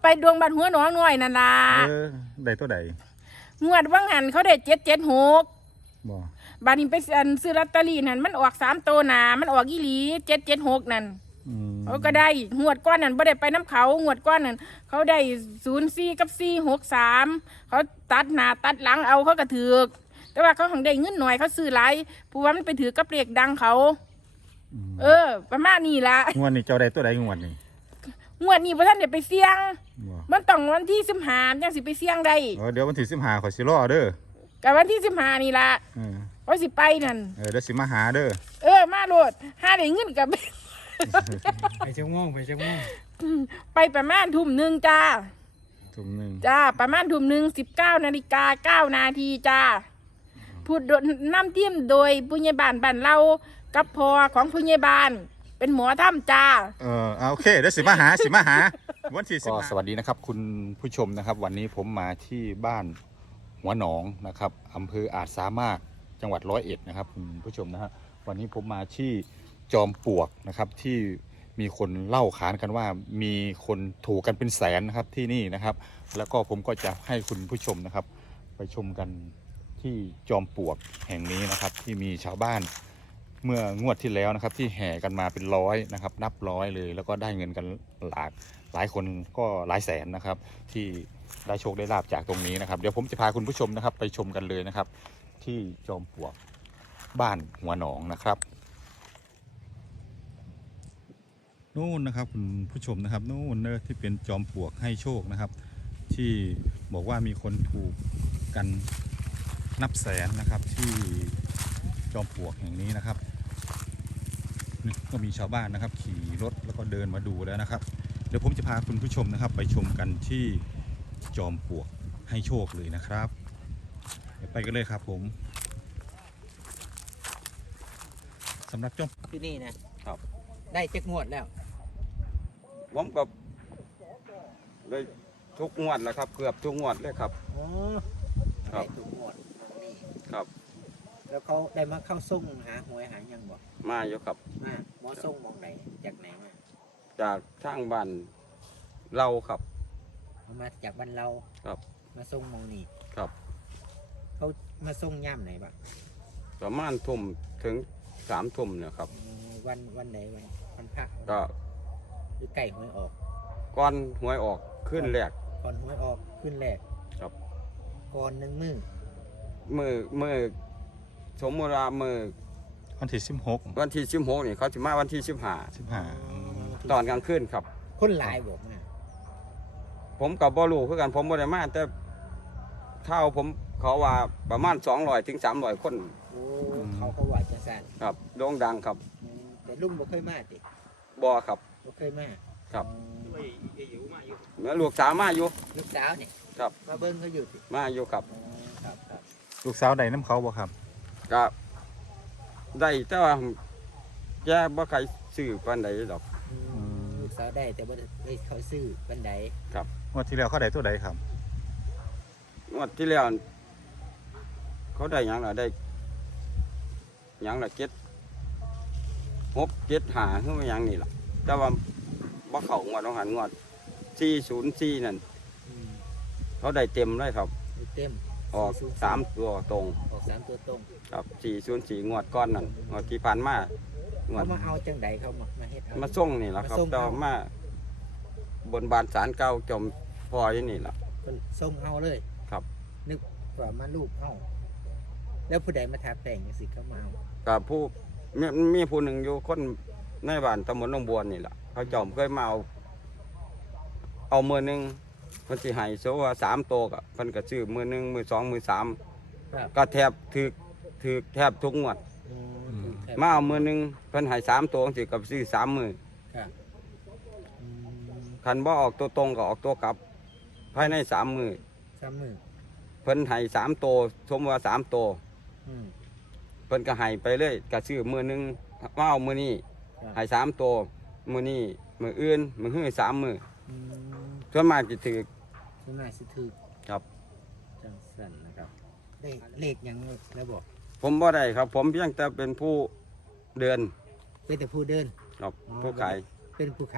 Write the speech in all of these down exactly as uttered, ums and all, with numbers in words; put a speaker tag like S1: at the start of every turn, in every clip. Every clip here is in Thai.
S1: ดวงบันหัวหนองน้อยนั่นล่ะ
S2: เออได้ตัวใด
S1: งวดว่างหันเขาได้เจ็ดเจ็ดหก
S2: บ่
S1: บานี้ไปซื้อลอตเตอรี่นั่นมันออกสามโตหนามันออกอีหลีเจ็ดเจ็ดหกนั่นเขาก็ได้งวดก้อนนั่นไม่ได้ไปน้ำเขางวดก้อนนั่นเขาได้ศูนย์สี่กับสี่หกสามเขาตัดหนาตัดหลังเอาเขาก็ถือแต่ว่าเขาหังได้เงินหน่อยเขาซื้อหลายผู้ว่ามันไปถือกับเลขดังเขาเออประมาณนี้ละ
S2: งวดนี้เจ้าได้ตัวใดงวดนี้
S1: งวดนี้พระท่านเดี๋ยวไปเสี่ยงมันต้องวันที่สิบห้ายังสิไปเสี่ยงได้
S2: เดี๋ยววันที่สิบห้าขอสิรอเด้อ
S1: กับวันที่สิบห้านี่ละเขาสิไปนั่น
S2: เออเดี๋ยวสิมาหาเด้อ
S1: เออมาโลดห้าได้เงินกับ
S3: ไปเจ้าม่วงไปเจ้าม่วง
S1: ไปประมาณทุ่มหนึ่งจ้า
S2: ทุ่มหนึ่ง
S1: จ้าประมาณทุ่มหนึ่งสิบเก้านาฬิกาเก้านาทีจ้าพูดน้ำเทียมโดยผู้ใหญ่บ้านบ้านเรากับพอของผู้ใหญ่บ้านเป็นหมอถ้ำจ้า
S2: เออโอเคเดี๋ยวสิมาหาสิมาหาวันที่สิบก็สวัสดีนะครับคุณผู้ชมนะครับวันนี้ผมมาที่บ้านหัวหนองนะครับอำเภออาจสามารถจังหวัดร้อยเอ็ดนะครับคุณผู้ชมนะฮะวันนี้ผมมาที่จอมปลวกนะครับที่มีคนเล่าขานกันว่ามีคนถูกกันเป็นแสนนะครับที่นี่นะครับแล้วก็ผมก็จะให้คุณผู้ชมนะครับไปชมกันที่จอมปลวกแห่งนี้นะครับที่มีชาวบ้านเมื่องวดที่แล้วนะครับที่แห่กันมาเป็นร้อยนะครับนับร้อยเลยแล้วก็ได้เงินกันหลากหลายคนก็หลายแสนนะครับที่ได้โชคได้ลาบจากตรงนี้นะครับเดี๋ยวผมจะพาคุณผู้ชมนะครับไปชมกันเลยนะครับที่จอมปลวกบ้านหัวหนองนะครับนู่นนะครับคุณผู้ชมนะครับนู่นเนอะที่เป็นจอมปลวกให้โชคนะครับที่บอกว่ามีคนถูกกันนับแสนนะครับที่จอมปลวกแห่งนี้นะครับก็มีชาวบ้านนะครับขี่รถแล้วก็เดินมาดูแล้วนะครับเดี๋ยวผมจะพาคุณผู้ชมนะครับไปชมกันที่จอมปลวกให้โชคเลยนะครับเดี๋ยวไปกันเลยครับผมสำหรับจอม
S4: ที่นี่นะครับได้เจ็ดงวดแล้ว
S5: ผมก็ได้ทุกงวดแล้วครับเกือบทุกงวดเลยครับ
S4: อ๋อได้ทุกงวดนี่
S5: ครับ
S4: แล้วเขาได้มาเข้าส่งหาหวยหายังบอก
S5: มาอยู่ครับ
S4: มาหมอส่งมองไหนจากไหนมา
S5: จากทางบ้านเราครับ
S4: เขามาจากบ้านเรา
S5: ครับ
S4: มาส่งมองนี่
S5: ครับ
S4: เขามาส่งย่ำไหนบ้าง
S5: ประมาณทุ่มถึงสามทุ่มเนี่ยครับ
S4: วันวันไหนวันวันพระ
S5: ก็
S4: หรือไก่หวยออก
S5: ก้อนหวยออกขึ้นแรก
S4: ก่อนหวยออกขึ้นแรก
S5: ครับ
S4: ก่อนหนึ่งมือ
S5: มือมือสมมติว่ามือ
S2: วันที่สิบหก
S5: วันที่สิบหกนี่เขาจะมาวันที่สิบห้า
S2: สิบห้า
S5: ตอนกลางคืนครับ
S4: คนหลายบอกมา
S5: ผมกับบอลูคือกันผมบริมาแต่เท่าผมเขาว่าประมาณสองร้อยถึงสามร้อยคน
S4: โอ้เขาเขาว่าจะสั่น
S5: ครับโด่งดังครับ
S4: แต่ลุงบ่เคยมาติ
S5: บอครับ
S4: บ่เคยมา
S5: ครับเมื่อลูกสาวมาอยู่
S4: ลูกสาวเนี่ย
S5: ครับ
S4: มาเบิ้งเขาอยู่ติ
S5: มาอยู่ครับ
S4: ครับครับ
S2: ลูกสาวได้น้ำเขาบ่ครับ
S5: ก็ได้แต่ว่าแย่บ่ใครซื้อปานใดดอก
S4: ลูกสาวได้แต่บ่ได้เขาซื้อปานใด
S5: ครับ
S2: งวดที่แล้วเขาได้ตัวใดครับ
S5: งวดที่แล้วเขาได้หยังล่ะได้หยังล่ะเจ็ดหกเจ็ดห้าคือว่าหยังนี่ล่ะแต่ว่าบ่เข้างวดต้องหันงวดสี่ศูนย์สี่นั่นเขาได้เต็มเลยครับ
S4: เต็ม
S5: ออกสามตัวตรง
S4: ออกสามตัวตรง
S5: ครับสี่ศูนย์สี่งวดก้อนนั่นงวดที่ผ่านมา
S4: เขามาเอาจังใดเขามาเฮ็ดเอา
S5: มาส่งนี่แหละครับต่อมาบนบานศาลเก่าจมพอที่นี่แหละ
S4: ส่งเอาเลย
S5: ครับ
S4: นึกว่ามาลูกเอาแล้วผู้ใดมาทาแต่งสิเขามาเอา
S5: กับผู้มีมีผู้หนึ่งอยู่คนในบ้านตำบลหนองบัวนี่แหละเขาจอมเคยมาเอาเอามือหนึ่งมันสิให้โซว่าสามโตกับเพิ่นก็ซื้อมือหนึ่งมือสองมือสามก็แทบถือถือแทบทุกงวดมาเอามือหนึ่งเพิ่นให้สามโตสิกับซื้อสามมือคันบ่ออกตัวตรงก็ออกตัวกลับภายในสามมือ
S4: สามมือ
S5: เพิ่นให้สามโตสมว่าสามโตเพิ่นก็ให้ไปเลยก็ซื้อมือหนึ่งมาเอามือนี้ให้สามโตมือนี้มืออื่นมือหื้อสามมือส่วนมากจะถือ
S4: ส่วนมากจะถือ
S5: ครับ
S4: จังสันนะครับเลขเลขยังแล้วบอก
S5: ผมบ่ได้ครับผมเพียงแต่เป็นผู้เดิน
S4: เป็นแต่ผู้เดิน
S5: ครับผู้ขาย
S4: เป็นผู้ขาย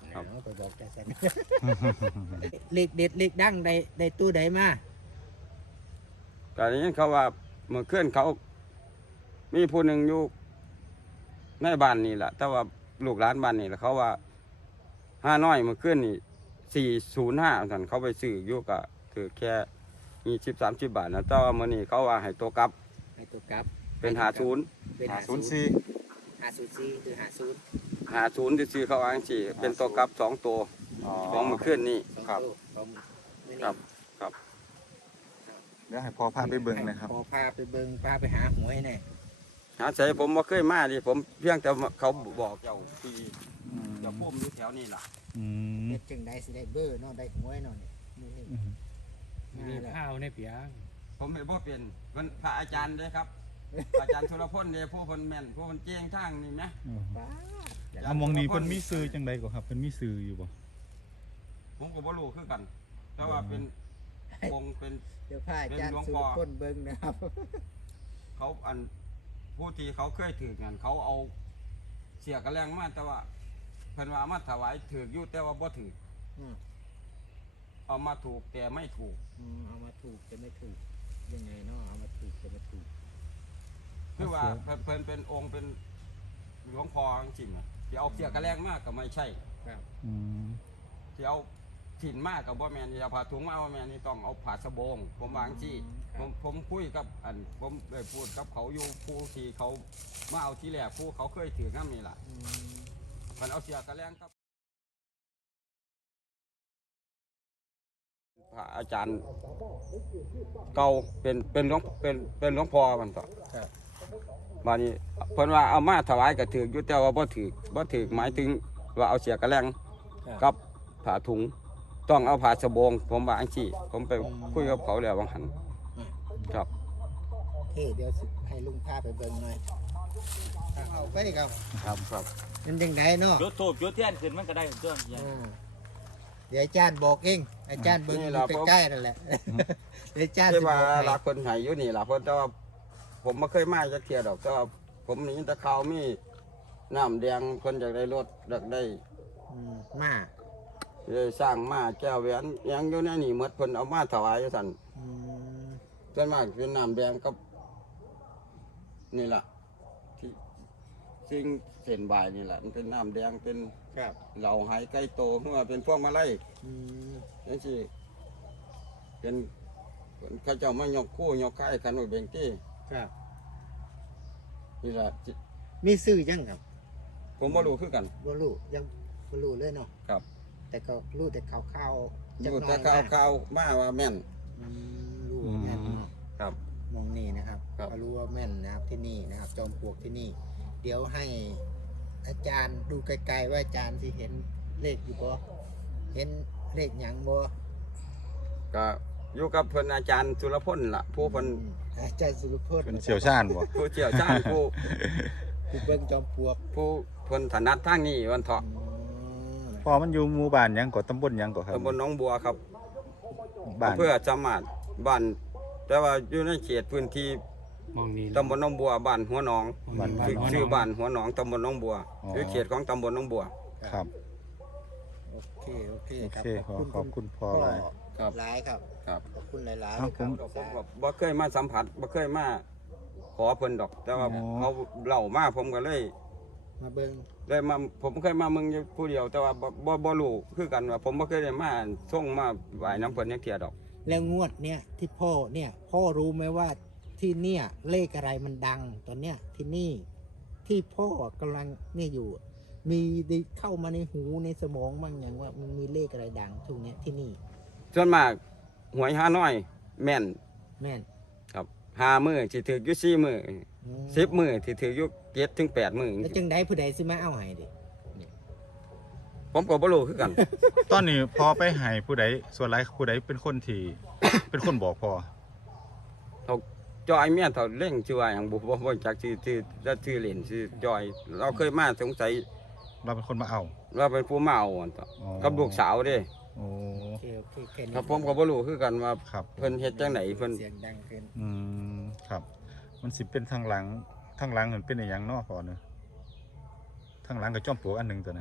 S5: ครับ
S4: เอาไปบอกแต่สัน เลขเด็ดเลขดังได้ได้ตู้ใดมา
S5: ก็อย่างนี้เขาว่าเมื่อคืนเขามีผู้หนึ่งอยู่ในบ้านนี่แหละแต่ว่าลูกหลานบ้านนี่แหละเขาว่าห้าน้อยเมื่อคืนนี่สี่ศูนย์ห้าท่านเขาไปซื้ออยู่ก็ถือแค่มีสิบสามสิบบาทนะแต่ว่ามื่อนี้เขาว่าให้ตัวกลับ
S4: ให้ตัวกลับ
S5: เป็นหาศูนย์
S4: เป็น
S2: หา
S4: หา
S2: ศู
S4: ศู
S2: น
S4: น
S2: ย์
S4: ย์
S2: สี่
S4: หาศูนย์สี่หรือหาศูนย์
S5: หาศูนย์ที่ซื้อเขาอ้างสิเป็นตัวกลับสองตัว
S2: อ๋อ
S5: ของเมื่อคืนนี่
S4: สอง
S2: ครับ
S4: ตู้ของมื้อนี้
S5: ครับครับ
S2: เดี๋ยวให้พ่อพาไปเบิ่งนะครับ
S4: พอพาไปเบิ่งพาไปหาหวยแน่
S5: หาใส่ผมบ่เคยมาดิผมเพียงแต่เขาบอกเจ้าที่
S2: อืม
S5: เจ้าพุ่มอยู่แถวนี้ล่ะ
S2: อืม
S4: เฮ็ดจังได๋สิได้เบอร์เนาะได้หวยเนาะนี่นี่
S2: อืม
S3: มีข้าวในเปียง
S5: ผมเห็นบ่เป็นมันพระอาจารย์เด้ครับ อาจารย์สุรพลเด้ผู้เพิ่นแม่นผู้เพิ่นเจียงทางนี่แหม
S2: อืม
S4: ป้าด
S2: เอามองนี้เพิ่นมีซื้อจังได๋ก็ครับเพิ่นมีซื้ออยู่บ่
S5: ผมก็บ่รู้คือกัน แต่ว่าเป็นองค์เป็น
S4: เดี๋ยวพาอาจารย์
S5: เป็นหลวง
S4: สุ
S5: พ่
S4: ร
S5: อ
S4: พลเบิ่งนะครับ
S5: เขาอันผู้ที่เขาเคยถือกันเขาเอาเสียกระแรงมาแต่ว่าเพิ่นว่าเอามาถวายถืออยู่แต่ว่าบ่ถือ
S4: อืม
S5: เอามาถูกแต่ไม่ถูก
S4: อืมเอามาถูกแต่ไม่ถูกยังไงเนาะเอามาถูกแต่ไม่ถูก
S5: คือว่าเพิ่นเพิ่นเป็นองค์เป็นหลวงพ่อจริงๆน่ะที่เอาเสียกระแรงมากก็ไม่ใช่
S4: ครับ
S2: อืม
S5: ที่เอาถิ่นมากกับบ่แมนที่เอาผ้าถุงมาบ่แมนนี่ต้องเอาผ้าสบงผมวาจั่งที่ผมผมคุยกับอันผมได้พูดกับเขาอยู่ผู้ที่เขามาเอาที่แรกผู้เขาเคยถือน้ำนี่ล่ะ
S4: อืม
S5: มันเอาเสียกระแรงครับพระอาจารย์เก่าเป็นเป็นหลวงเป็นเป็นหลวงพ่อมันต่อ
S4: ครับ
S5: บานี้เพิ่นว่าเอามาถวายก็ถืออยู่แต่ว่าบ่ถือบ่ถือหมายถึงว่าเอาเสียกระแรง กับผ้าถุงต้องเอาผ้าสบงผมว่าอังซี่ผมไปคุยกับเขาแล้วบางหันครับ
S4: โอเคเดี๋ยวสิให้ลุงพาไปเบิ่งหน่อยเอาไปครับ
S5: ครับครับ
S4: เป็นจังไดเนาะ
S6: จุดทูบจุดเทียนขึ้นมันก็ได้เรื่องอย่าง
S4: อ่าเดี๋ยวอาจารย์บอกเอง อาจารย์เบิ่งอยู่ใกล้ๆนั่นแหละ เดี๋ยวอาจารย์
S5: ที่
S4: สิบ
S5: ว่า
S4: อกให้
S5: รักคนไห้อยู่นี่ล่ะเพิ่นแต่ว่าผมบ่เคยมาจักเที่ยดอกแต่ว่าผมนี่แต่ข่าวมีน้ำแดงเพิ่นอยากได้รถอยากได้
S4: อืมมา
S5: ได้สร้างมาแก้วแหวนหยังอยู่ในนี่หมดเพิ่นเอามาถวายอยู่ซั่น
S4: อืม
S5: ส่วนมากเป็นน้ำแดงกับนี่ล่ะที่สิ่งเส้นบายนี่ล่ะมันเป็นน้ำแดงเป็น
S4: ครับ
S5: เหล่าหายไก่โตขึ้นมาเป็นพวกมาไล่
S4: อืม
S5: นี่สิเป็นเป็นเข้าเจ้ามายกคู่ยกค่ายกันไว้เบงกี้
S4: ครับ
S5: นี่ละจิ
S4: มีซื้อยังครับ
S5: ผมบ่รู้คือกัน
S4: บ่รู้ยังบ่รู้เลยเนาะ
S5: ครับ
S4: แต่ก็รู้แต่ข่าวๆจัก
S5: รู้
S4: หน่
S5: แต่
S4: อย
S5: ข่าว
S4: นะ
S5: ข่าวมาว่าแม่น
S4: อืมรู้ว่าแม่นเนาะ
S5: ครับ
S4: มองนี่นะครับ
S5: ครับ
S4: ก็รู้ว่าแม่นนะครับที่นี่นะครับ จอมปลวกที่นี่ เดี๋ยวให้อาจารย์ดูไกลๆว่าอาจารย์ที่เห็นเลขอยู่บ่เห็นเลขหยังบ่
S5: ก็อยู่กับเพิ่นอาจารย์สุรพลล่ะ ผู้เพิ่น
S4: อืมอาจารย์สุรพจน์
S2: เป็นเสี่ยวชาญบ่
S5: ผู้เชี่ยวชาญผู้
S4: ผู้เบิ่งจอมปลวก
S5: ผู้เพิ่นถนัดทางนี้วันเถาะ
S4: อืม
S2: พอมันอยู่หมู่บ้านหยังก็ตำบลหยังก็ครับ
S5: ตำบลหนองบัวครับ
S2: บ้าน
S5: เพื่อสามารถบ้านแต่ว่าอยู่ในเขตพื้นที่
S3: มองนี่
S5: ตำบลหนองบัวบ้านหัวหนอง
S2: บ้าน
S5: ชื่อ
S2: หัวหนอง
S5: ชื่อบ้านหัวหนองตำบลหนองบัว
S2: อ๋อ
S5: หรือเขตของตำบลหนองบัว
S2: ครับ
S4: โอเคโอเค
S2: โอ
S4: ครับ
S2: เคขอขอบคุณพ่อหลาย
S5: ครับ
S4: หลายครับ
S5: ครับ
S4: ขอบคุณหลายๆ
S2: ครับ
S4: ครับ
S2: ผม
S5: ผมก็บ่เคยมาสัมผัสบ่เคยมาขอเพิ่นดอก แต่ว่า
S2: อ๋อ
S5: เขาเล่ามาผมก็เลย
S4: มาเบิ่ง
S5: ได้มาผมเคยมาเมืองอยู่ผู้เดียวแต่ว่าบ่บ่บ่รู้คือกันว่าผมบ่เคยได้มาส่งมาไหว้น้ำเพิ่นจักเที่ยดอก
S4: แล้วงวดเนี่ยที่พ่อเนี่ยพ่อรู้ไหมว่าที่เนี่ยเลขอะไรมันดังตอนเนี้ยที่นี่ที่พ่อกำลังเนี่ยอยู่ มีได้เข้ามาในหูในสมองบ้างอย่างว่ามันมีเลขอะไรดังช่วงเนี้ยที่นี่
S5: ส่วนมากหวยหาน้อย แม่น
S4: แม่น
S5: ครับห้ามื้อสิถึกอยู่สี่มื้อ
S4: อืม
S5: สิบมื้อสิถึกอยู่เจ็ดถึงแปดมื้อ
S4: แล้วจังไดผู้ใดสิมาเอาให้ดิ
S5: ผมก็บ่รู้คือกัน
S2: ตอนนี้พอไปให้ผู้ใดส่วนหลายผู้ใดเป็นคนที่ เป็นคนบอกพอ
S5: เขาจอยเมียเขาเล่งชื่อว่าหยังบ่บ่บ่จักชื่อชื่อจะชื่อเล่นชื่อจอย เราเคยมาสงสัย
S2: เราเป็นคนมาเอา
S5: เราเป็นผู้มาเอาอันต่อ
S2: อ๋อ
S5: กับลูกสาวเด้
S2: โอ้
S4: โอเคโอเคแค่นี้
S5: ครับผมก็บ่รู้คือกันว่า
S2: ครับ
S5: เพิ่นเฮ็ดจังไดเพิ่น
S4: เสียงดังเกิน
S2: อืมครับ มันสิเป็นทางหลังทางหลังมันเป็นอหย่างเนอกพอเนอะทางหลังกับจอมปลวกอันหนึงตัวน่ะ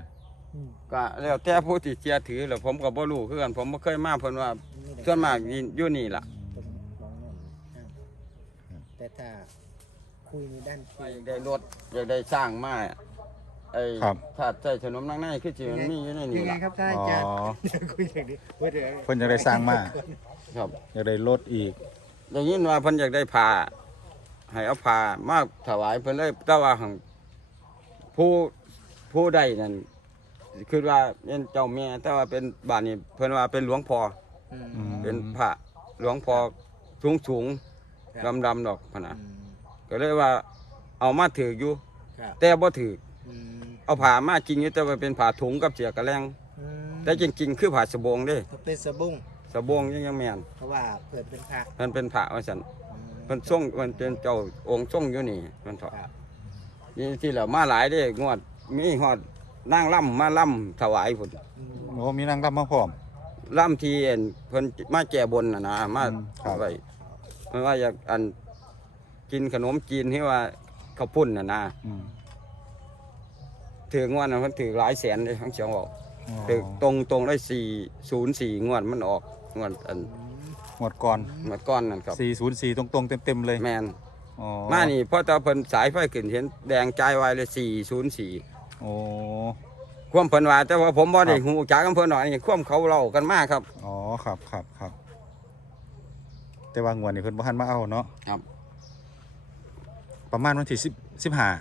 S4: อืม
S5: ก็แล้วแต่ผู้ที่เชื่อถือแล้วผมก็บ่รู้คือกันผมบ่เคยมาเพิ่นว่าส่วนมากอยู่นี่ล่ะ
S4: ตรงน้องนั่นห้ามแต่ถ้าคุยในด้าน
S5: อยากได้รถอยากได้สร้างมาไอ้
S2: ครับ
S5: ถ้าใช้ขนมนางในคือสิมันมีอยู่ใน
S4: ยั
S5: นี่
S4: งไง
S5: ล่ะ
S4: ครับท่าน
S2: อ๋
S4: อา
S2: อ
S4: จารย์คุยอย่างนี้เว้ยเดี๋ยว
S2: เพิ่นจะได้สร้างมา
S5: ครับ
S2: อยากได้รถอีก
S5: ได้ยินว่าเพิ่นอยากได้ผ้าให้เอาผ้ามาถวายเพิ่นเลยแต่ว่าหั่นผู้ผู้ใดนั่นคือว่าเป็นเจ้าแม่แต่ว่าเป็นบ้านนี้เพิ่นว่าเป็นหลวงพ่อ
S4: อืม
S2: อืม
S5: เป็นพระหลวงพ่อสูงสูง
S4: ครั
S5: ดำ
S4: บ
S5: ดำๆดอกพะนะ
S4: อืม
S5: ก็เลยว่าเอามาถืออยู่
S4: ครับ
S5: แต่บ่ถือ
S4: อืม
S5: เอาผ้ามาจริงอยู่แต่ว่าเป็นผ้าถุงกับเสียกระแลง
S4: อืม
S5: แต่จริงๆ คือผ้าสบงเด้
S4: เป็นสะบุ้ง
S5: สบงยังยังแม่น
S4: เพราะว่าเปิดเป็นพระ
S5: มันเป็นผ้าว่าซั่น
S4: อืม
S5: เพิ่นทรงมันเป็นเจ้าองค์ทรงอยู่นี่เพิ่นเถาะ
S4: ครับ
S5: นี่ที่แล้วมาหลายเด้งวดมีฮอดนางล่ำมาล่ำถวายพุ่น
S4: อืม
S2: โอ้มีนางรำมาพร้อม
S5: ล่ำที่เอ็นเพิ่นมาแก้บนน่ะนะมา
S2: อืมครับ
S5: ไว้มันว่าอยากอันกินขนมจีนที่ว่าข้าวปุ้นน่ะนะ
S2: อืม
S5: ถืองวดน่ะเพิ่นถือหลายแสนเลยทั้งเสียงบอก
S2: อ๋อ
S5: ถือตรงตรงได้สี่ศูนย์สี่งวดมันออกงวดอัน
S2: หมดก่อน
S5: งวดก้อนนั่นครับ
S2: สี่ศูนย์สี่ตรงๆเต็มๆเลย
S5: แมน
S2: อ๋อ
S5: มานี่เพราะตาเพิ่นสายไฟขึ้นเห็นแดงจ่ายไว้เลยสี่ศูนย์สี่
S2: โอ้
S5: ความเพิ่นว่าแต่ว่าผมบ่ได้
S2: ครับ
S5: ฮู้จักกันเพิ่นหน่อยนี่ความเขาเล่ากันมาครับ
S2: อ๋อครับครับครับแต่ว่างวดนี้เพิ่นบ่ทันมาเอาเนาะ
S5: ครับ
S2: ประมาณวันที่สิบสิบห้า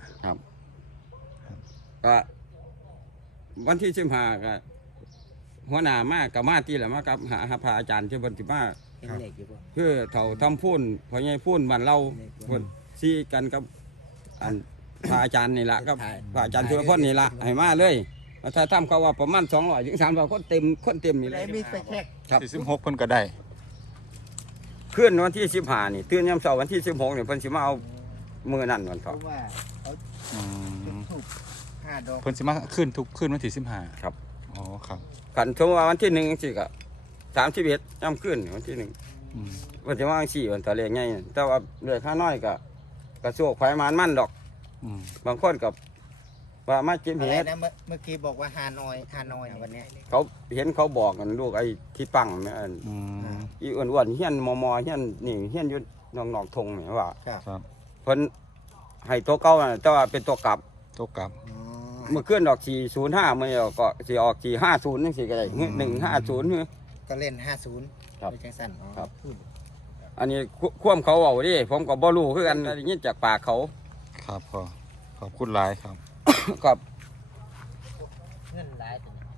S5: ก็วันที่สิบห้าก็หัวหน้ามากับมาที่แหละมากับหาหาพระอาจารย์ที่เพิ่นสิมา
S4: เห็นเหล็กอยู่ป่ะ
S5: คือเฒ่าทำพูนพ่อใหญ่พูนบ้านเราเพิ่นซี่กันกับอันพระอาจารย์นี่ล่ะกับพระอาจารย์ชุลพลนี่ล่ะให้มาเลยถ้าทำเขาว่าประมาณสองร้อยถึงสามร้อยคนเต็มคนเต็มนี่
S4: ไหน
S5: เลย
S4: มีไฟแคก
S5: ครับ
S2: สี่สิบหกเพิ่นก็ได้
S5: ขึ้นวันที่สิบห้านี่ตื่นยามเช้าวันที่สิบหกนี่เพิ่นสิมาเอามื้อนั้นวัน
S4: เพ
S5: เถาะ
S4: ราะว่าเขา
S2: อื
S4: จุด
S2: ม
S4: ธูปห้าดอก
S2: เพิ่นสิมาขึ้นทุกขึ้นวันที่สิบห้า
S5: ครับ
S2: อ๋อครับ
S5: ขันสมมุติว่าวันที่หนึ่งสิก็สามสิบเอ็ดยามขึ้นวันที่หนึ่ง
S2: อืม
S5: วันที่ว่าสี่วันตะเลงไงแต่ว่าเลือค่าน้อยก็กระโชกไฟมานมันดอก
S2: อืม
S5: บางคนกับว่ามาจิ้ม
S4: อะไร
S5: เห็ด
S4: นะเมื่อเมื่อกี้บอกว่าฮานอยฮานอยอะวันเนี้ย
S5: เขาเห็นเขาบอกกันลูกไอ้ที่ปังเนี่ยอัน
S2: อืม
S5: อีอ้วนๆเฮี้ยนมอมอเฮี้ยนนี่เฮี้ยนอยุดนองนองทงเนี่ยว่า
S4: ครับ
S2: ครับ
S5: เพิ่นให้ตัวเก่าน่ะแต่ว่าเป็นตัวกลับ
S2: ตกกลับ
S4: อ๋อ
S5: เมื่อเคลื่อนดอกสี่ศูนย์ห้าเมื่อก็สี่ออกสี่ห้าศูนย์นี่สี่ก็ได้หนึ่งห้าศูนย์
S4: ก็เล่นห้าศูนย์
S5: ครับ
S4: ไปจังสันอ๋อ
S5: ครับ
S4: พูด
S5: อันนี้ควมเขาเอาดิผมก็บ่รู้คือกันได้ยินจากปากเขา
S2: ครับพอขอบคุณหลายครับ
S5: กับ
S4: เงินหลายตัวนี้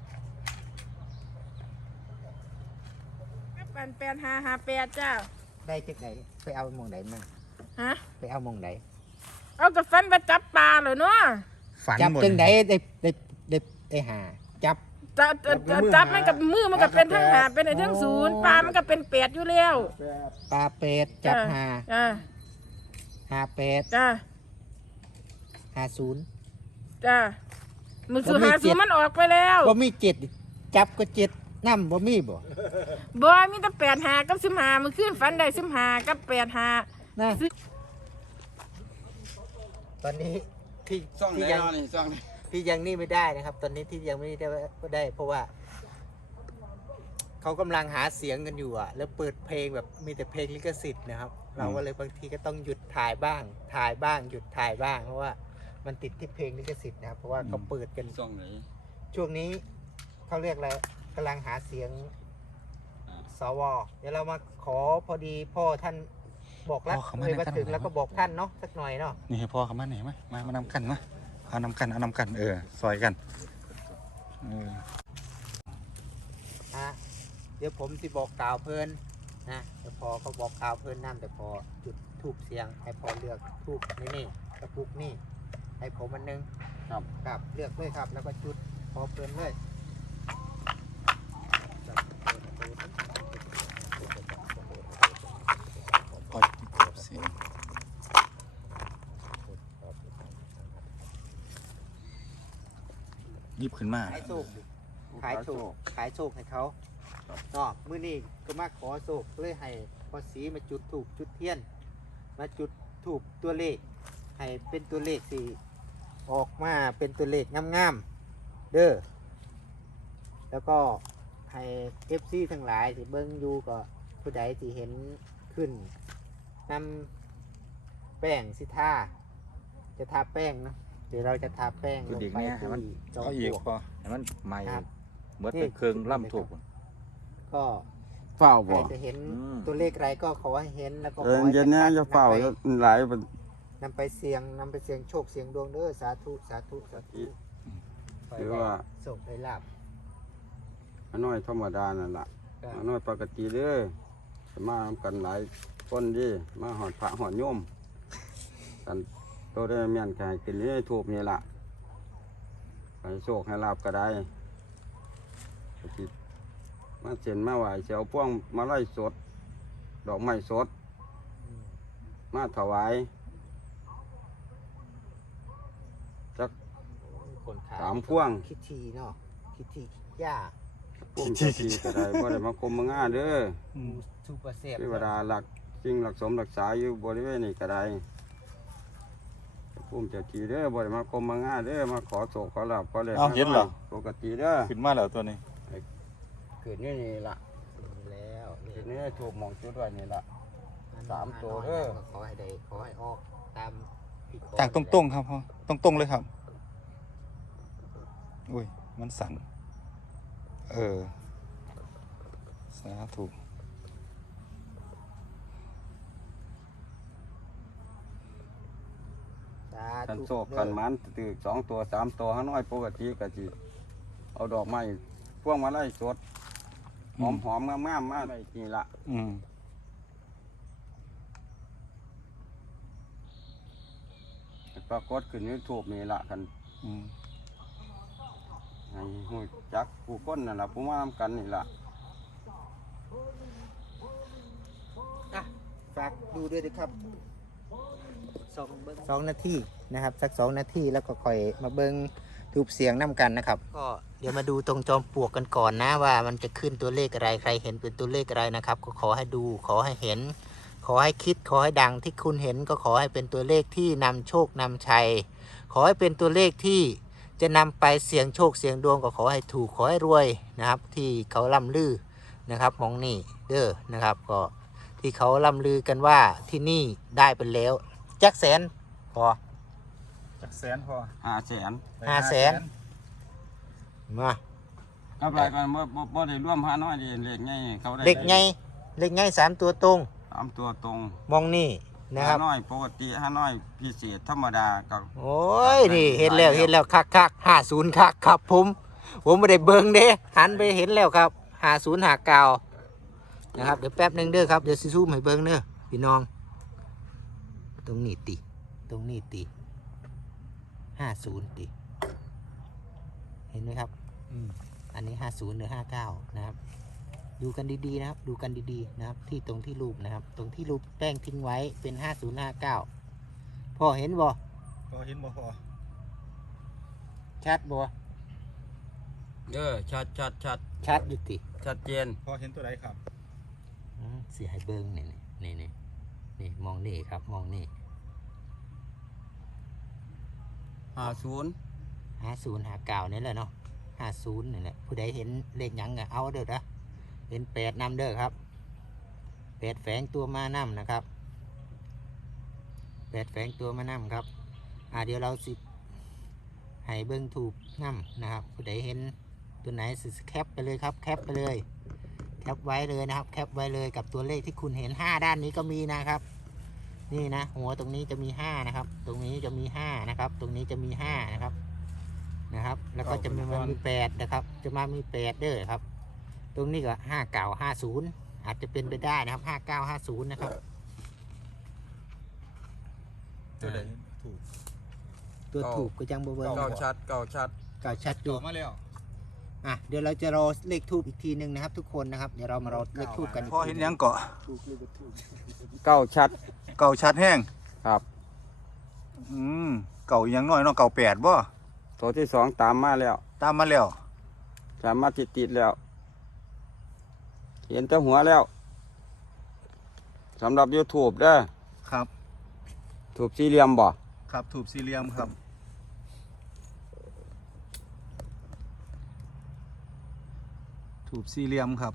S1: ปันแปดห้าห้าแปดจ้า
S4: ได้จากไหนไปเอาหมองไหนมา
S1: ฮะ
S4: ไปเอาหมองไหน
S1: เอากับฟันไปจับปลาเหรอเนาะ
S2: ฝัน
S4: จับ
S2: หมด
S4: จังไหนได้ได้ได้ได้หาจับ
S1: จับจับจับจับมันกับมือมันก็เป็นทั้งหาเป็นในทั้งศูนย์ปลามันก็เป็นแปดอยู่แล้ว
S4: ปลาเป็ดจับหา
S1: จ้า
S4: หาเป็ด
S1: จ้า
S4: หาศูนย์
S1: จ้ามือสู
S4: ผมมี
S1: หา
S4: เจ็
S1: สู
S4: ด
S1: มันออกไปแล้ว
S4: บ่มีเจ็ดจับก็เจ็ดน้ำบ่มีบ่
S1: บ่มีแต่แปดหากับสิบหามือขึ้นฟันได้สิบหากับแปดหา
S4: นะตอนนี้ที่
S5: ซ่อง
S4: ที่
S5: แล้
S4: ยัง
S5: วนี่ซ่อง
S4: ที่ยังนี่ไม่ได้นะครับ ตอนนี้ที่ยังไม่ได้ก็ได้ เพราะว่าเขากำลังหาเสียงกันอยู่อ่ะ แล้วเปิดเพลงแบบมีแต่เพลงลิขสิทธิ์นะครับ เราก็เลยบางทีก็ต้องหยุดถ่ายบ้าง ถ่ายบ้าง หยุดถ่ายบ้างเพราะว่ามันติดที่เพลงลิขสิทธิ์นะครับเพราะว่าเขาเปิดกัน
S5: ซ่องไหน
S4: ช่วงนี้เขาเรียกอะไรกำลังหาเสียงสวเดี๋ยวเรามาขอพอดีพ่อท่านบอกรักเลยมาถึงแล้วก็บอกท่านเนาะสักหน่อยเนาะ
S2: นี่ให้พ่อเขามาไหนอยมามามานำกันมาเอานำกันเอานำกันเออซอยกันเออ
S4: อ่ะเดี๋ยวผมสิบอกกล่าวเพลินนะเดี๋ยวพอเขาบอกกล่าวเพลินน้ำแต่พอจุดทูบเสียงให้พอเลือกทูบนี่นี่กระปุกนี่ให้ผมมันนึง
S5: ครับ
S4: กับเลือกเลยครับ แล้วก็จุดพอเพลินเลย
S2: พ่อเก็บเสียงยิบขึ้นมา
S4: ขายโศกขายโศกขายโศกให้เขาเนาะมื้อนี้ก็มาขอโศกเลยให้พอสีมาจุดถูกจุดเทียน มาจุดถูกตัวเลข ให้เป็นตัวเลขสี่ออกมาเป็นตัวเลขงามๆเด้อแล้วก็ให้เอฟซีทั้งหลายที่เบิ้งอยู่ก็ผู้ใดที่เห็นขึ้นนำแป้งสิท่าจะทาแป้งนะเดี๋ยวเราจะทาแป้งลงไปที่จอม
S2: เอา
S4: ป
S2: อี
S4: ล
S2: ก
S4: วก
S2: พอ
S7: ให้มันใหม่
S4: ครับ
S7: เมื่อเป็นเครื่องล่ำถูก
S4: ก็
S5: เฝ้า
S4: ใคร
S5: บ่
S4: จะเห็น
S7: อืม
S4: ตัวเลขอะไรก็ขอให้เห็นแล้วก็
S5: เอ
S4: ข
S5: อ
S4: อให้
S5: เย็นเนี้ยจะเฝ้า
S4: ำไป
S5: หลายเป็น
S4: นำไปเสียงนำไปเสียงโชคเสียงดวงเด้อสาธุสาธุสาธุ
S5: หรือว่า
S4: โชคได้ลาบ
S5: อันน้อยธรรมดานั่นล่ะอันน้อยปกติเด้อมากันหลายคนดิมาหอดพระหอดโยมกันโตได้เมียนกายกินนี่ถูกนี่ล่ะให้โชคให้ลาบก็ได้ก็สิมาเซ็นมาไหวเสียวพ่วงมาไล่สด ดอกไม้สด มาถวายจัก
S4: คนขาย
S5: สามพวง
S4: คิดทีเนาะคิดทีย่า
S5: พุ่มเจ้าที่ก็ได้บ่ได้มาคมมาง่าเด้อ
S4: ซูเปอร์เซฟ
S5: เทวดาหลักสิ่งหลักสมรักษาอยู่บริเวณนี้ก็ได้พุ่มเจ้าที่เด้อบ่ได้มาคมมาง่าเด้อมาขอโศกขอลาบขอแล
S2: เอาเห็นเหรอ
S5: ปกติเด้อ
S2: ขึ้นมาแล้วตัวนี้
S5: เกิดนี่นี่ล่ะ
S4: แล้วนี่
S5: เกิดนี่ถูกหมองจุดไว้นี่ล่ะ สามตัวเด้อ
S4: ขอให้ได้ขอให้ออกตามที่ขอ
S2: จากตรงๆครับพ่อตรงๆเลยครับอุ้ยมันสั่นเออสาธุ
S4: สา
S5: กัน
S4: ธุ
S5: โศกกันหมันตึกสองตัวสามตัวห้าน้อยปกติก็สิเอาดอกไม้พวงมาไล่สดหอมหอมงามงามๆมาไว้นี่ล่ะ
S2: อืม
S5: ปรากฏขึ้นยูทูบนี่ล่ะกัน
S2: อืม
S5: ให้หูจักผู้คนนั่นล่ะผู้มาทำกันนี่ล่ะ
S4: อ่ะฝากดูด้วยนะครับสองเบิ้งสองนาทีนะครับสักสองนาทีแล้วก็ค่อยมาเบิ้งทูบเสียงน้ำกันนะครับก็เดี๋ยวมาดูตรงจอมปลวกกันก่อนนะว่ามันจะขึ้นตัวเลขอะไรใครเห็นเป็นตัวเลขอะไรนะครับ ก็ขอให้ดูขอให้เห็น ขอให้คิดขอให้ดังที่คุณเห็นก็ขอให้เป็นตัวเลขที่นำโชคนำชัย ขอให้เป็นตัวเลขที่จะนำไปเสี่ยงโชคเสี่ยงดวงก็ขอให้ถูกขอให้รวยนะครับ ที่เขาล่ำลือนะครับมองนี่เด้อนะครับ ก็ที่เขาล่ำลือกันว่าที่นี่ได้ไปแล้วจักแสนพอ
S2: จากแสนพอ
S5: ห้าแสน
S4: ห้าแสน มา
S5: เอาไปกันบ่บ่บ่ได้ร่วมห้าน้อยเดีเล็กไงเขาได้
S4: เล็กไงเล็กไงสามตัวตรง
S5: สามตัวตรง
S4: มองนี่นะครับ
S5: ห้าน้อยปกติห้าน้อยพิเศษธรรมดากับ
S4: โอ้ยนี่เห็นแล้วเห็นแล้วคักคักห้าศูนย์คักครับผม ผมไม่ได้เบิ่งเด้หันไปเห็นแล้วครับห้าศูนย์หาเก่านะครับเดี๋ยวแป๊บหนึงเด้อครับเดี๋ยวซิซูมให้เบิ่งเด้อพี่น้อง ตรงนี้ติตรงนี้ติห้าศูนย์ติเห็นไหมครับ
S2: อืม
S4: อันนี้ห้าศูนย์หรือห้าเก้านะครับ ดูกันดีๆนะครับ ดูกันดีๆนะครับ ที่ตรงที่รูปนะครับ ตรงที่รูปแป้งทิ้งไว้เป็นห้าศูนย์ห้าเก้าพอเห็นบ่
S2: พอเห็นบ่พอ
S4: ชัดบ่
S5: เด้อชัดชัดชัด
S4: ชัดอยู่ติ
S5: ชัดเจน
S2: พอเห็นตัวใดครับ
S4: อืมเสียให้เบิ้งนี่นี่นี่นี่มองนี่ครับ มองนี่
S5: ห้าศูนย์
S4: ห้าศูนย์หาเก้านี่แหละเนาะห้าศูนย์นี่แหละผู้ใดเห็นเลขหยังก็เอาเด้อนะเห็นแปดนำเด้อครับแปดแฝงตัวมานำนะครับแปดแฝงตัวมานำครับอ่าเดี๋ยวเราสิให้เบิ้งถูกนำนะครับผู้ใดเห็นตัวไหนสิแคปไปเลยครับ แคปไปเลย แคปไว้เลยนะครับ แคปไว้เลยกับตัวเลขที่คุณเห็นห้าด้านนี้ก็มีนะครับ นี่นะหัวตรงนี้จะมีห้านะครับ ตรงนี้จะมีห้านะครับ ตรงนี้จะมีห้านะครับนะครับ แล้วก็จะมีมามีแปดนะครับ จะมามีแปดเด้อครับ ตรงนี้ก็ห้าเก้าห้าศูนย์อาจจะเป็นไปได้นะครับห้าเก้าห้าศูนย์นะครับ
S2: ตัวใดถูก
S4: ตัวถูกก็ยังบ่เบิ่ง
S5: เก้าชัดเก้าชัด
S4: เก่าชัดอ
S2: จ
S4: ยู่
S2: บมาแล้ว
S4: อ่ะเดี๋ยวเราจะรอเลขทูบอีกทีหนึ่งนะครับ ทุกคนนะครับเดี๋ยวเรามารอเลขทูบกัน
S2: พอเห็นยังเกาะ
S5: เก้าชัด
S2: เก่าชัดแห้ง
S5: ครับ
S2: อืมเก่าอีหยังน้อยเนาะเก่าแปดบ่
S5: ตัวที่สองตามมาแล้ว
S2: ตามมาแล้ว
S5: ตามมาติดติดๆแล้วเห็นแต่หัวแล้วสำหรับ YouTube เด้อ
S2: ครับ
S5: ถูกสี่เหลี่ยมบ่
S2: ครับถูกสี่เหลี่ยมครับถูกสี่เหลี่ยมครับ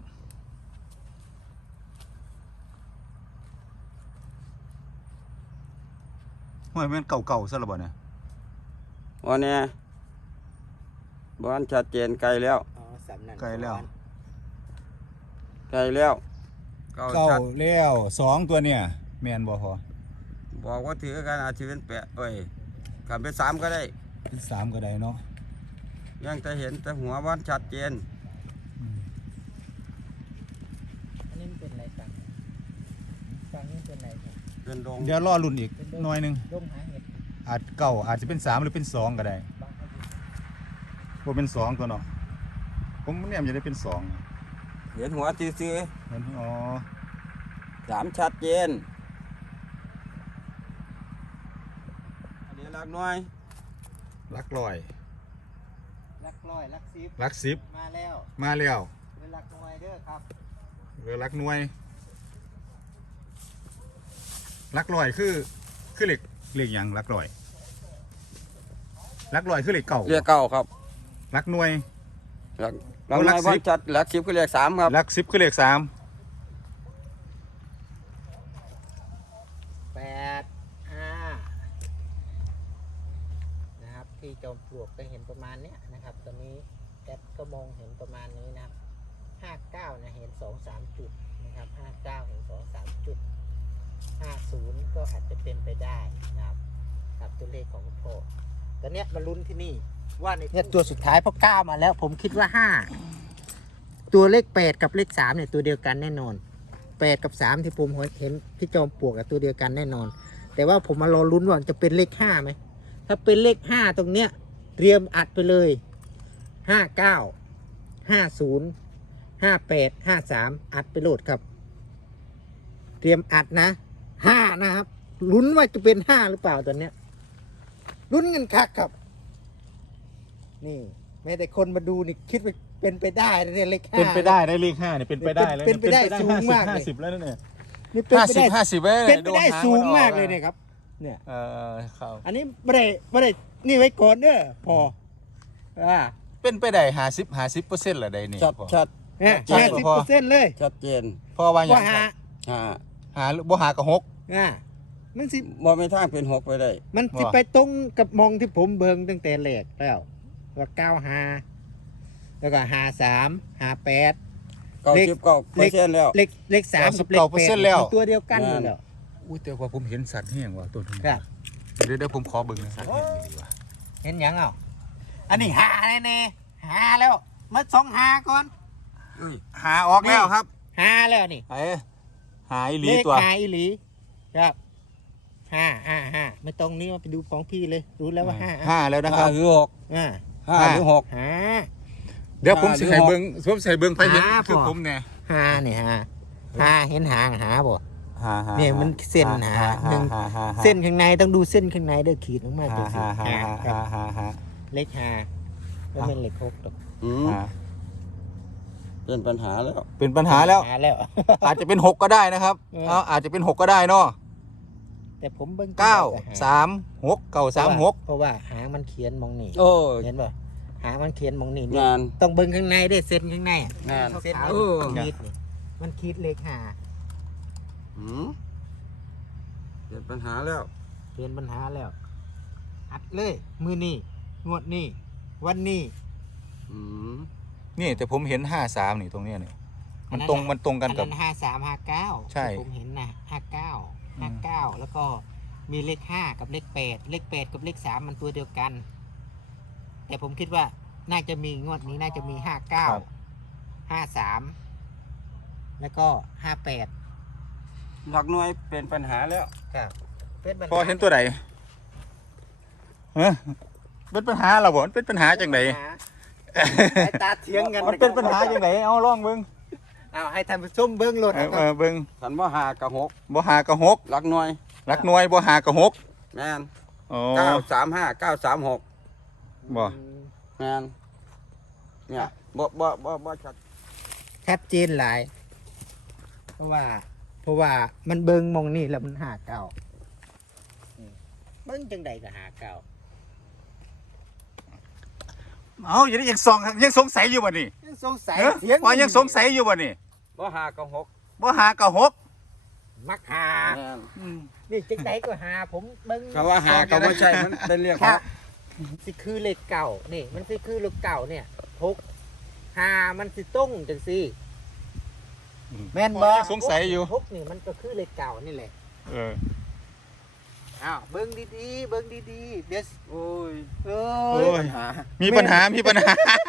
S2: ห้วยมันเก่าๆซะแล้วบ่เนี่ย
S5: วันนี้บ้านชัดเจนไกลแล้ว
S4: อ๋อสำนัก
S2: ไกลแล้ว
S5: ไกลแล้วเก้า
S2: เก่า
S5: ชัด
S2: แล้วสองตัวเนี่ยแมนบ่พอ
S5: บอกว่าถือกันอาชีพเป็นแปดเอ้ยกันเป็นสามก็ได้
S2: เป็นสามก็ได้เนาะ
S5: ยังจะเห็นแต่หัวบ้านชัดเจน
S4: อันนี้มันเป็นอะไรต่างฟังนี่เป็นอะไรครับ
S5: เป็นดง
S2: เดี๋ยวรอรุ่นอีกหน่อยหนึง
S4: ร่มหาเห็ด
S2: อาจเก่าอาจจะเป็นสามหรือเป็นสองก็ได้
S4: บ้างเขาอยู่
S2: บ่เป็นสองตัวเนาะผมเนี่ยมันจะได้เป็นสอง
S5: เห็นหัวซื่อ
S2: เห็นอ๋อ
S5: ๆสามชัดเจนอันนี้รักน้อย
S2: ลักลอย
S4: ลักร้อยลักซิบ
S2: ลักสิบ
S4: มาแล้ว
S2: มาแล้ว
S4: เป็นลักหน่วยเด้อครับ
S2: เรือลักหน่วยลักลอยคือคือเหล็กเหล็กหยังลักลอยลักลอยคือเหล็กเก่า
S5: เรียกเก้าครับ
S2: ลักหน่วย
S5: รักรัก
S2: โอ้รั
S5: น้
S2: ก
S5: อย
S2: สิบ
S5: บ้านชัดรักสิบก็เรียกสามครับ
S2: ลักสิบคือเหล็กสาม
S4: แปดห้านะครับที่จอมปลวกก็เห็นประมาณเนี้ยนะครับตอนนี้แอดก็มองเห็นประมาณนี้นะครับห้าเก้านะเห็นสองสามจุดนะครับห้าเก้าเห็นสองสามจุดห้าศูนย์ก็อาจจะเป็นไปได้นะครับกับตัวเลขของคุณพ่อตอนเนี้ยมาลุ้นที่นี่ว่าในเนี่ยตัวสุดท้ายพอเก้ามาแล้ว ผมคิดว่าห้าตัวเลขแปดกับเลขสามเนี่ยตัวเดียวกันแน่นอนแปดกับสามที่ผมเห็นที่จอมปลวกกับตัวเดียวกันแน่นอน แต่ว่าผมมารอลุ้นว่าจะเป็นเลขห้าไหมถ้าเป็นเลขห้าตรงเนี้ยเตรียมอัดไปเลยห้าเก้าห้าศูนย์ห้าแปดห้าสามอัดไปโหลดครับ เตรียมอัดนะห้านะครับลุ้นว่าจะเป็นห้าหรือเปล่าตอนเนี้ยลุ้นกันคักครับ นี่แม้แต่คนมาดูนี่คิดว่าเป็นไปได้นะเนี่ยเลขห้า
S2: เป็นไปได้ได้เลขห้าเนี่ยเป็นไปได้แล้ว
S4: เป็นไปได้สูงมากเลย
S2: ห้าสิบแล้วเนี่ย
S4: นี่เป็น
S2: ห้า
S4: ไป
S2: สิบ
S4: ได้
S2: ห้าสิบเว้ย
S4: เป็นไปได้
S2: โหง
S4: สูง
S2: นออ
S4: มากเลยเนี่ยครับ เนี่ย
S2: เออครับ
S4: อันนี้ไม่ได้ไม่ได้นี่ไว้ก่อนเด้อพออ่า
S2: เป็นไปได้ห้าสิบห้าสิบเปอร์เซ็นต์ละได้นี่
S5: ชัด
S2: พอ
S5: ชัด
S4: เนี่ย
S2: ชัด
S4: ห้าสิบ
S2: พอ
S4: เปอร์เซ็นต์เลย
S5: ชัดเจน
S2: เพราะว่าอย่า
S4: ว่าง หา
S5: อ่า
S2: หาบ่หากับหก
S4: อ่ามันสิ
S5: บ่ไม่ทางเป็นหกไปได้
S4: มันสิ
S2: ว่า
S4: ไปตรงกับมองที่ผมเบิงตั้งแต่แรกแล้วว่าเก้าหาแล้วก็หาสามหาแปด
S5: เก้า
S4: เลข
S5: สิบเก้าเปอร์เซ็นต์แล้ว
S4: เลขเลขสามกับเลขแปดมันตัวเดียวกันอยู่แล้ว
S2: อุ้ยแต่ว่าผมเห็นสัตว์แห้งว่ะตัวนึง
S4: ครับ
S2: เดี๋ยวเดี๋ยวผมขอเบิ่งสัตว์แห้งดีกว่า
S4: เห็นยังอ่ะอันนี้หาแน่ๆหาแล้วมาสองหาก่อน
S2: หาออกแล้วครับ
S4: หาแล้วนี่
S2: ไอ้หาอีหลี
S4: เลข
S2: ตัว
S4: หาอีหลีครับห้าห้าห้าไม่ต้องนี้มาไปดูของพี่เลยรู้แล้วว่าห้า
S2: ห้าแล้วนะค
S5: ห้า
S2: รับ
S5: หรือหก
S4: อ่า
S5: ห้าหรือหก
S4: หา
S2: เดี๋ยวผมสิ
S5: ห้าหรือ
S2: ให้
S5: หก
S2: เบิ่งผมสิให้เบิ่งไปเห็น
S4: หา
S2: คือ
S4: พอ
S2: ผมเนี่ย
S4: หาเนี่ยหาหาเห็นหางหาบ่
S2: หาหา
S4: เนี่ยมันเส้นหาหนึ่ง
S2: หาหาหา
S4: เส้นข้างในต้องดูเส้นข้างในเด้อขีดลงมา
S2: หา
S4: ดูสิ
S2: หาหา
S4: หา
S2: หา
S4: ครับ
S2: หาหา
S4: เลขหาไม่เป็นเลขหกหรอก
S5: อืม
S2: หา
S5: เป็นปัญหาแล้ว
S2: เป็นปัญหาแล้ว
S4: หาแล้ว
S2: อาจจะเป็นหกก็ได้นะครับ
S4: เออ
S2: เอาอาจจะเป็นหกก็ได้เนาะ
S4: แต่ผมเบิ่ง
S2: เก้า
S4: แต่ห
S2: สามหกเก้าสามหก
S4: เพราะว่าหางมันเขียนมองนี่
S5: โอ้ย
S4: เห็นป่ะหางมันเขียนมองนี่
S5: งาน
S4: ต้องเบิ่งข้างในด้วยเส้นข้างในอะ
S5: งาน
S4: เส้น
S5: เออ
S4: ขีดนี่มันขีดเลขหา
S5: อืมเป็นปัญหาแล้ว
S4: เป็นปัญหาแล้ว อัดเลยมือนี่งวดนี่วันนี้
S5: อืม
S2: นี่แต่ผมเห็นห้าสามนี่ตรงเนี้ยเนี่ยมันตรงมันตรงกัน
S4: อัน
S2: กับ
S4: นั้นห้าสามห้าเก้า
S2: ใช่
S4: ผมเห็นนะห้าเก้า
S2: อื
S4: ห้าม เก้าแล้วก็มีเลขห้ากับเลขแปดเลขแปดกับเลขสามมันตัวเดียวกัน แต่ผมคิดว่าน่าจะมีงวดนี้น่าจะมีห้าเก้าห้าสามแล้วก็ห้าแปด
S5: หลักหน่วยเป็นปัญหาแล้ว
S4: ครับเป็นปัญหา
S2: พอเห็นตัวไหนเฮ้เป็นปัญหาเหราบ่มันเป็นปัญหาจังได
S4: สายตาเถียงกัน
S2: มันเป็นปัญหาจังไดเอาลองเบิ่ง
S4: เอาให้ท่านผู้ชมเบิ้งรถ
S2: เออ
S4: นะค
S2: เอ
S4: รับ
S2: อเบิ่ง
S5: ขันว่าหากับหก
S2: บ่หากับหก
S5: หลักหน่วย
S2: หลักหน่วยบ่หากับหก
S5: แมน
S2: อ๋อ
S5: เก้าสามห้าเก้าสามหก
S2: บ่
S5: แมนเนี่ยบ่บ่บ่บ่ชัด
S4: ชัดเจนหลาย เพราะว่า เพราะว่ามันเบิ้งมองนี่แล้วมันหาเก่าอืมเบิ้งจังใดก็หาเก่า
S2: เอาอย่างนี้ยังสงยังสงสัยอยู่บ่นี่
S4: ยังสงสัย
S2: เอ้อ
S4: เสียง
S2: ว่ายังสงสัยอยู่บ่นี่
S5: บ่หาก็หก
S2: บ่หากะหก
S4: มักหา
S5: แม่น
S4: นี่จังไดก็หาผมเบิ่ง
S5: เขาว่าหาก็ไม่ใช่มันเป็นเรียก
S4: ครั
S5: ว่า
S4: บสิคือเลขเก่านี่มันสิคือเลขเก่าเนี่ยหกหามันสิต้องจังซี่แม่นบ่
S2: สงสัยอยู่
S4: หกนี่มันก็คือเลขเก่านี่แหละ
S2: เออ
S4: อ้าวเบิ่งดีๆเบิ่งดีๆเดี๋ยว
S5: โอ้ย
S4: เอ้
S2: โอ้
S4: ย
S2: ย มีปัญหา มีปัญหา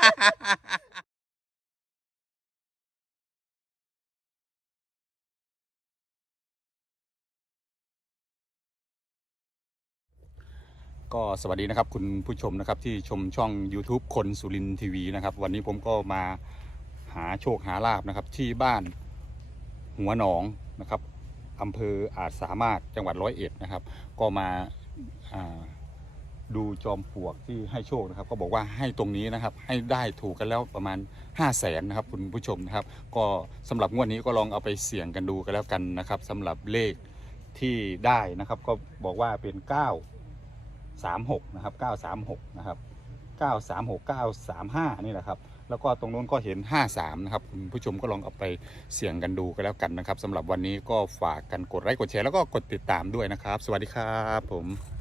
S2: ก็สวัสดีนะครับคุณผู้ชมนะครับที่ชมช่อง YouTube คนสุรินทร์ทีวีนะครับวันนี้ผมก็มาหาโชคหาลาบนะครับที่บ้านหัวหนองนะครับอำเภออาจสามารถจังหวัดร้อยเอ็ดนะครับก็มาอ่าดูจอมปลวกที่ให้โชคนะครับก็บอกว่าให้ตรงนี้นะครับให้ได้ถูกกันแล้วประมาณห้าแสนนะครับคุณผู้ชมนะครับก็สำหรับงวดนี้ก็ลองเอาไปเสี่ยงกันดูกันแล้วกันนะครับสำหรับเลขที่ได้นะครับก็บอกว่าเป็นเก้าสามหกนะครับเก้าสามหกนะครับเก้าสามหก เก้าสามห้านี่แหละครับแล้วก็ตรงนู้นก็เห็นห้าสามนะครับคุณผู้ชมก็ลองเอาไปเสี่ยงกันดูกันแล้วกันนะครับสำหรับวันนี้ก็ฝากกันกดไลค์กดแชร์แล้วก็กดติดตามด้วยนะครับสวัสดีครับผม